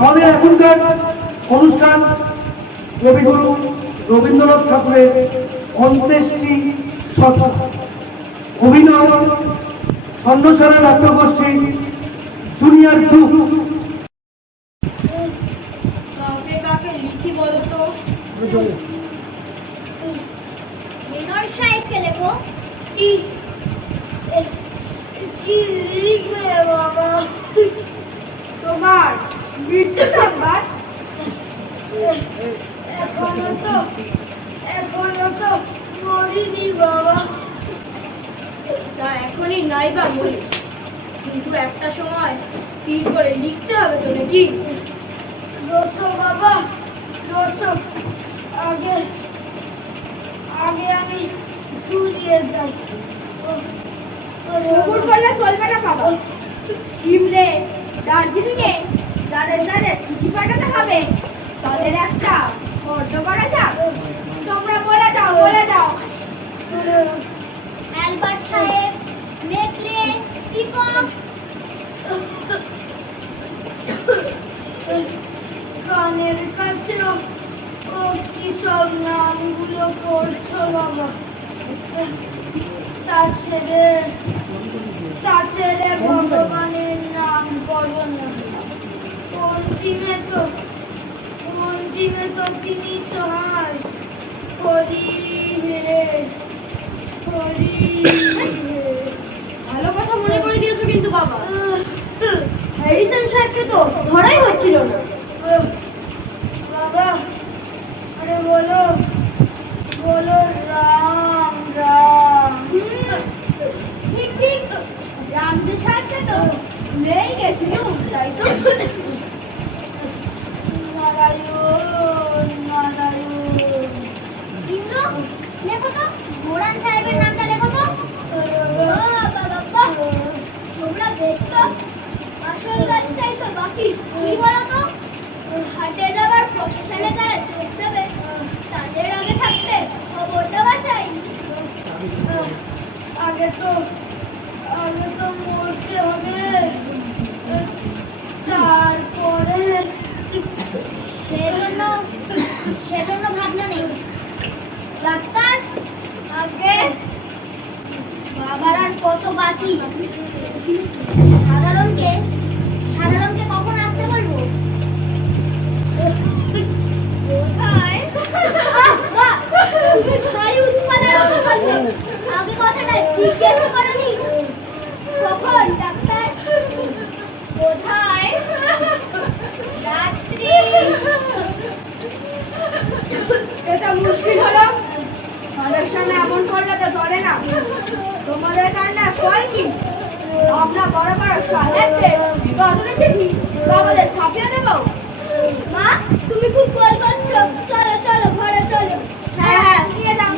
আমাদের এখনকার অনুষ্ঠান কবিগুরু রবীন্দ্রনাথ ঠাকুরের অন্ত্যেষ্টি সভা, অভিনয় স্বর্ণছড়া নাট্যগোষ্ঠী জুনিয়র গ্রুপ। কাকে কাকে লিখি বলো তো? রেনল্ড সাহেবকে লেখো। কি কি লিখবে বাবা? তোমার মৃত্যু সংবাদ? এখনো তো মরিনি বাবা। তা এখনই নাই বা মরি, কিন্তু একটা সময় তীর করে লিখতে হবে তো নাকি? দোষো বাবা দোষো, আগে আগে আমি ঝুলিয়ে যাই। সবুর করলে চলবে না বাবা। সিমলে দার্জিলিং এ যাদের যাদের চিঠি পাঠাতে হবে তাদের একটা ফর্দ করা যাক। তোমরা বলে যাও বলে যাও। অ্যালবার্ট সাহেব, মেকলে, পিকক। কানের কাছেও ও কি সব নামগুলো পড়ছো বাবা? তা ছেড়ে ভগবানের নাম পড়ো না। অন্তিমে তো তিনি সহায়। হরি হে হরি হে। ভালো কথা মনে করে দিয়েছো কিন্তু বাবা। হ্যারিসন সাহেবকে তো ধরাই হচ্ছিল না বাবা। আরে বলো বলো রাম রাম। ঠিক ঠিক, রামজি সাহেবকে তো ভুলেই গেছিলুম, তাই তো? নারায়ণ নারায়ণ। ইন্দ্র, লেখো তো মোরান সাহেবের নামটা লেখো তো। বাবা, তোমরা ব্যস্ত, আসল কাজটাই তো বাকি। কি বলো তো, হাটে যাওয়ার প্রশাসনে যারা চোখ দেবে তাদের আগে থাকতে খবরটা বাঁচাই। আগে তো মরতে হবে, তারপরে সেজন্য ভাবনা নেই। ডাক্তার, আগে বাবার আর কত বাকি? সাধারণকে কখন আসতে বলবো? কোথায়? তুমি ভারী উৎপাদ আরম্ভ করলে। আগে কথাটা জিজ্ঞাসা করনি। কখন ডাক্তার? কোথায়? রাত্রি। এটা মুশকিল হলো। আমাদের সামনে এমন করলে তো চলে না। তোমাদের কারণে ফল কি? আমরা বড় বড় সাহেবদের বিবাদনের চিঠি কাগজে ছাপিয়ে দেবো। মা, তুমি খুব কল করছো। চলো চলো ঘরে চলো। হ্যাঁ নিয়ে যাও।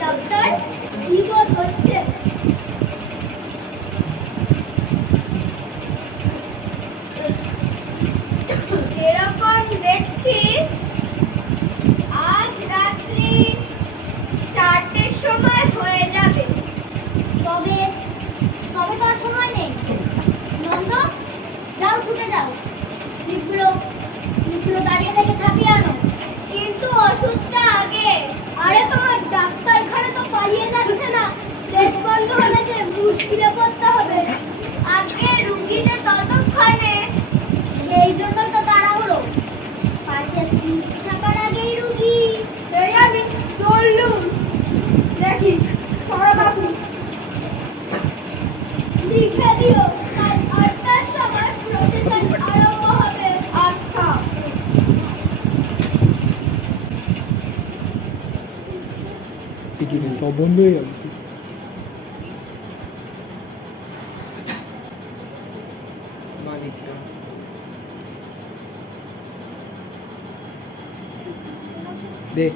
ডাক্তার, কি বোধ হচ্ছে? যেরকম দেখছি আজ রাত্রি 4টের সময় হয়ে যাবে। তবে তো আর সময় নেই। নন্দ, যাও ছুটে যাও। স্লিপগুলো দাঁড়িয়ে থেকে ছাপিয়ে আনো। কিন্তু ওষুধটা আগে। আরে তোমার ডাক্তারখানা তো পাইয়ে যাচ্ছে না। প্রেস বন্ধ হলে যে মুশকিলে পড়তে হবে। আগে রুগীতে ততক্ষণে। সেই জন্যই তো তাড়াহুড়ো। পাছে স্লিপ ছাপার আগেই রুগী। এই আমি চললুম। দেখি সরবাবু লিখে দিও, আজ 8টার সময় প্রসেশন আরম্ভ হবে। আচ্ছা। টিকিটের সব বন্ধ হয়ে যাবে তো। দেখ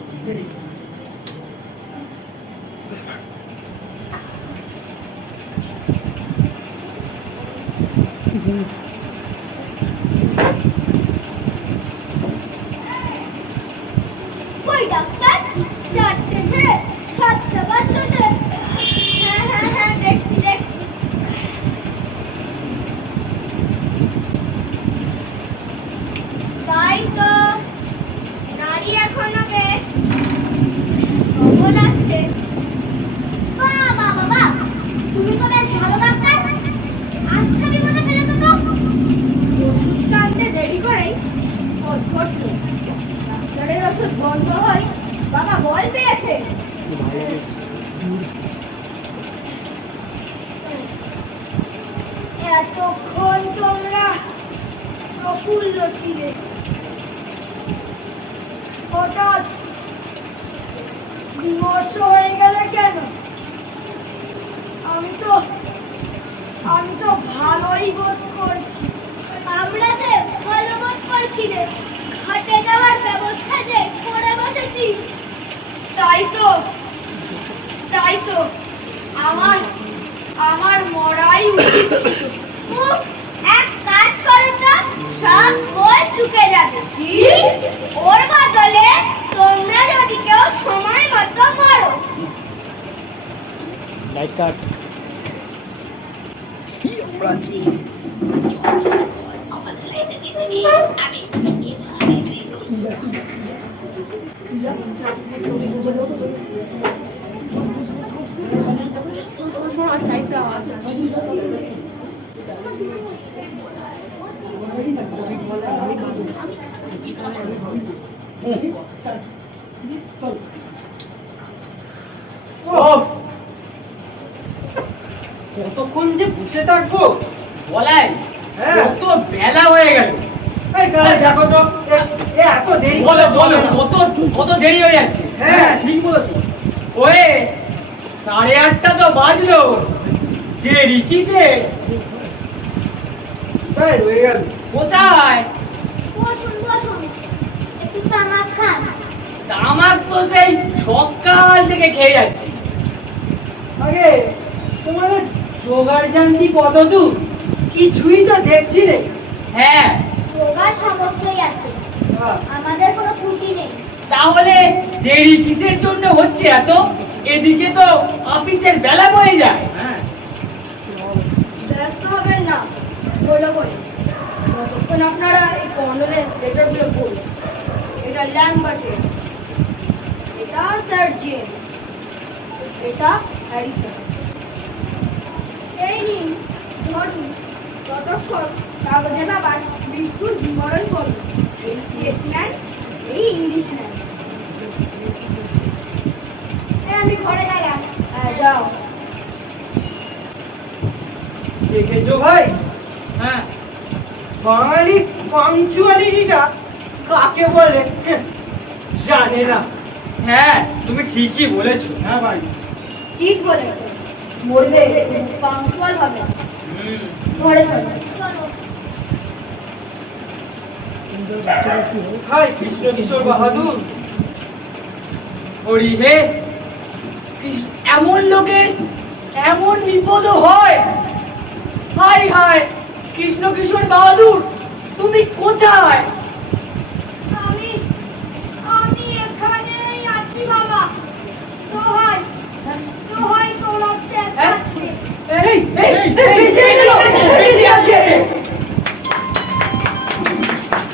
কই ডাক্তার? 4টে ছেড়ে 7টা বাজতেছে। হ্যাঁ হ্যাঁ হ্যাঁ, দেখছি দেখছি। তাই তো, নারী এখনো বেশ সবল আছে। বাহ বাহ বাহ বাহ, তুমি তো বেশ ভালো ডাক্তার। আচ্ছা বিপদে ফেলেছো তো। ওষুধ আনতে দেরি করেই অদ্ভুত লোক। ডাক্তারের ওষুধ বন্ধ হয়, বাবা বল পেয়েছে। এতক্ষণ তোমরা প্রফুল্ল ছিলে, হঠাৎ বিমর্ষ হয়ে গেলে কেন? আমি তো ভালোই বোধ করছি। আমরা যে ভালো বোধ করছি রে, হাটে যাওয়ার ব্যবস্থা যে করে বসেছি। তাই তো আমার মরাই উচিত ছিল। উফ, এক কাজ করো তো, সব গোল চুকে যাবে। কি? ওর বদলে তোমরা যদি কেউ সময় মতো মরো। লাইট কাট। কতক্ষণ যে বসে থাকবো বলাই হ্যাঁ। কত বেলা হয়ে গেল। এই কালে দেখো তো, এ এত দেরি বলো করে বলো চলে না। কত কত দেরি হয়ে যাচ্ছে। হ্যাঁ ঠিক বলেছো। ওয়ে 8:30 তো বাজলো, দেরি কিসে? তাই রয়ে গেল। কোথায়? বসুন বসুন, একটু তামাক খান। তামাক তো সেই সকাল থেকে খেয়ে যাচ্ছি। আগে তোমার জোগাড় জানতি কত দূর কিছুই তো দেখছি রে। হ্যাঁ জোগাড় সমস্তই আছে, হ্যাঁ। আমাদের কোনো ত্রুটি নেই। তাহলে দেরি কিসের জন্য হচ্ছে এত? এদিকে তো অফিসের বেলা বয়ে যায়। হ্যাঁ ব্যস্ত হবেন না, বলো বলি। যতক্ষণ আপনারা এই কন্ডোলেন্স লেটারগুলো পড়ুন। এটা ল্যাম্বার্টের, এটা স্যার জেমস, এটা হ্যারিসন। এই নিন ধরুন, ততক্ষণ কাগজে বাবার মৃত্যুর বিবরণ করুন। এই স্টেটসম্যান, এই ইংলিশম্যান। আমি ঘরে গেলাম। যাও। দেখেছো ভাই, হ্যাঁ বাঙালি পাংচুয়ালিটিটা কাকে বলে জানে না। হ্যাঁ তুমি ঠিকই বলেছো। হ্যাঁ ভাই, ঠিক বলেছে, মরবে পাংচুয়াল হবে। ঘরে চলো। চলো। হাই কৃষ্ণ কিশোর বাহাদুর। হরি হে, এমন লোকের এমন বিপদ হয়। হাই হাই কৃষ্ণ কিশোর বাহাদুর, তুমি কোথায়?